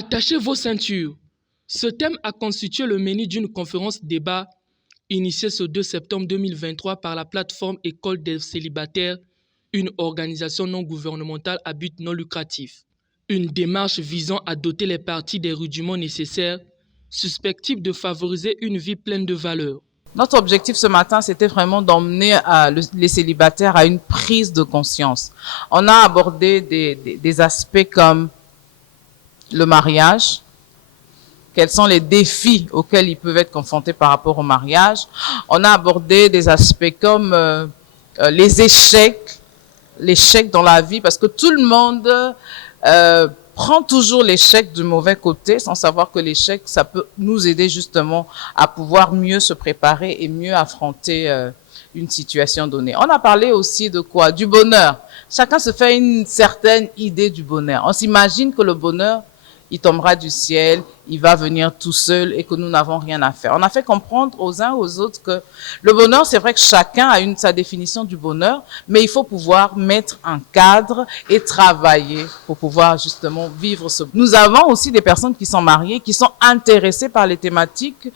Attachez vos ceintures. Ce thème a constitué le menu d'une conférence débat initiée ce 2 septembre 2023 par la plateforme École des célibataires, une organisation non gouvernementale à but non lucratif. Une démarche visant à doter les parties des rudiments nécessaires, susceptibles de favoriser une vie pleine de valeurs. Notre objectif ce matin, c'était vraiment d'emmener les célibataires à une prise de conscience. On a abordé des aspects comme le mariage, quels sont les défis auxquels ils peuvent être confrontés par rapport au mariage. On a abordé des aspects comme les échecs, l'échec dans la vie, parce que tout le monde prend toujours l'échec du mauvais côté, sans savoir que l'échec, ça peut nous aider justement à pouvoir mieux se préparer et mieux affronter une situation donnée. On a parlé aussi de quoi? Du bonheur. Chacun se fait une certaine idée du bonheur. On s'imagine que le bonheur, il tombera du ciel, il va venir tout seul et que nous n'avons rien à faire. On a fait comprendre aux uns aux autres que le bonheur, c'est vrai que chacun a sa définition du bonheur, mais il faut pouvoir mettre un cadre et travailler pour pouvoir justement vivre ce bonheur. Nous avons aussi des personnes qui sont mariées, qui sont intéressées par les thématiques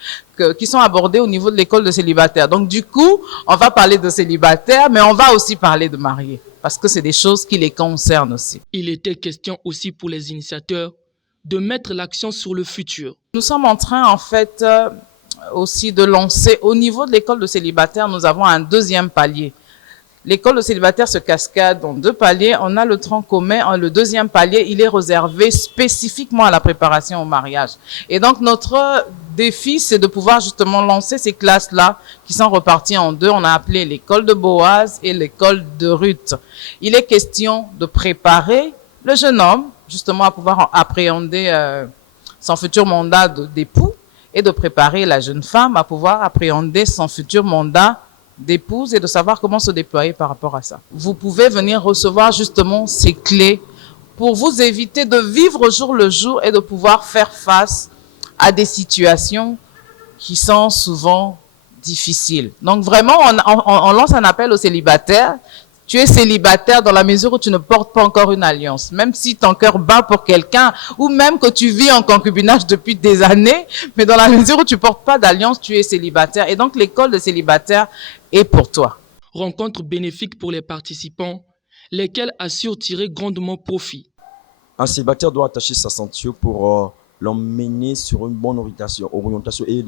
qui sont abordées au niveau de l'école de célibataires. Donc du coup, on va parler de célibataires, mais on va aussi parler de mariés, parce que c'est des choses qui les concernent aussi. Il était question aussi pour les initiateurs de mettre l'accent sur le futur. Nous sommes en train, en fait, aussi de lancer, au niveau de l'école de célibataires, nous avons un deuxième palier. L'école de célibataires se cascade en 2 paliers. On a le tronc commun. Le deuxième palier, il est réservé spécifiquement à la préparation au mariage. Et donc, notre défi, c'est de pouvoir justement lancer ces classes-là qui sont reparties en 2. On a appelé l'école de Boaz et l'école de Ruth. Il est question de préparer le jeune homme, justement, à pouvoir appréhender son futur mandat d'époux et de préparer la jeune femme à pouvoir appréhender son futur mandat d'épouse et de savoir comment se déployer par rapport à ça. Vous pouvez venir recevoir justement ces clés pour vous éviter de vivre au jour le jour et de pouvoir faire face à des situations qui sont souvent difficiles. Donc vraiment, on lance un appel aux célibataires. Tu es célibataire dans la mesure où tu ne portes pas encore une alliance. Même si ton cœur bat pour quelqu'un, ou même que tu vis en concubinage depuis des années, mais dans la mesure où tu ne portes pas d'alliance, tu es célibataire. Et donc l'école de célibataire est pour toi. Rencontre bénéfique pour les participants, lesquels assurent tirer grandement profit. Un célibataire doit attacher sa ceinture pour l'emmener sur une bonne orientation et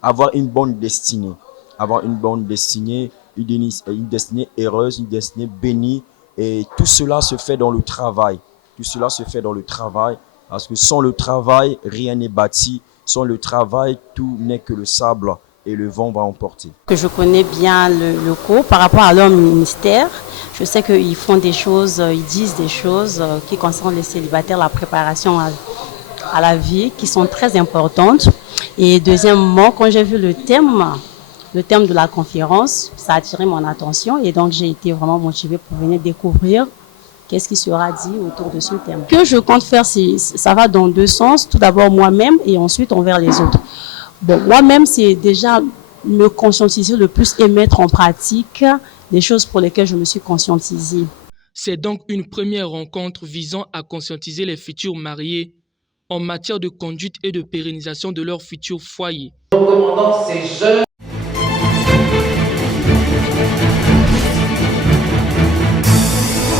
avoir une bonne destinée. Avoir une bonne destinée, une destinée heureuse, une destinée bénie. Et tout cela se fait dans le travail. Tout cela se fait dans le travail. Parce que sans le travail, rien n'est bâti. Sans le travail, tout n'est que le sable et le vent va emporter. Que je connais bien le cours par rapport à leur ministère. Je sais qu'ils font des choses, ils disent des choses qui concernent les célibataires, la préparation à la vie, qui sont très importantes. Et deuxièmement, quand j'ai vu le thème de la conférence, ça a attiré mon attention et donc j'ai été vraiment motivée pour venir découvrir qu'est-ce qui sera dit autour de ce thème. Ce que je compte faire, ça va dans 2 sens. Tout d'abord moi-même et ensuite envers les autres. Bon, moi-même, c'est déjà me conscientiser le plus et mettre en pratique les choses pour lesquelles je me suis conscientisée. C'est donc une première rencontre visant à conscientiser les futurs mariés en matière de conduite et de pérennisation de leur futur foyer. Recommandons ces jeunes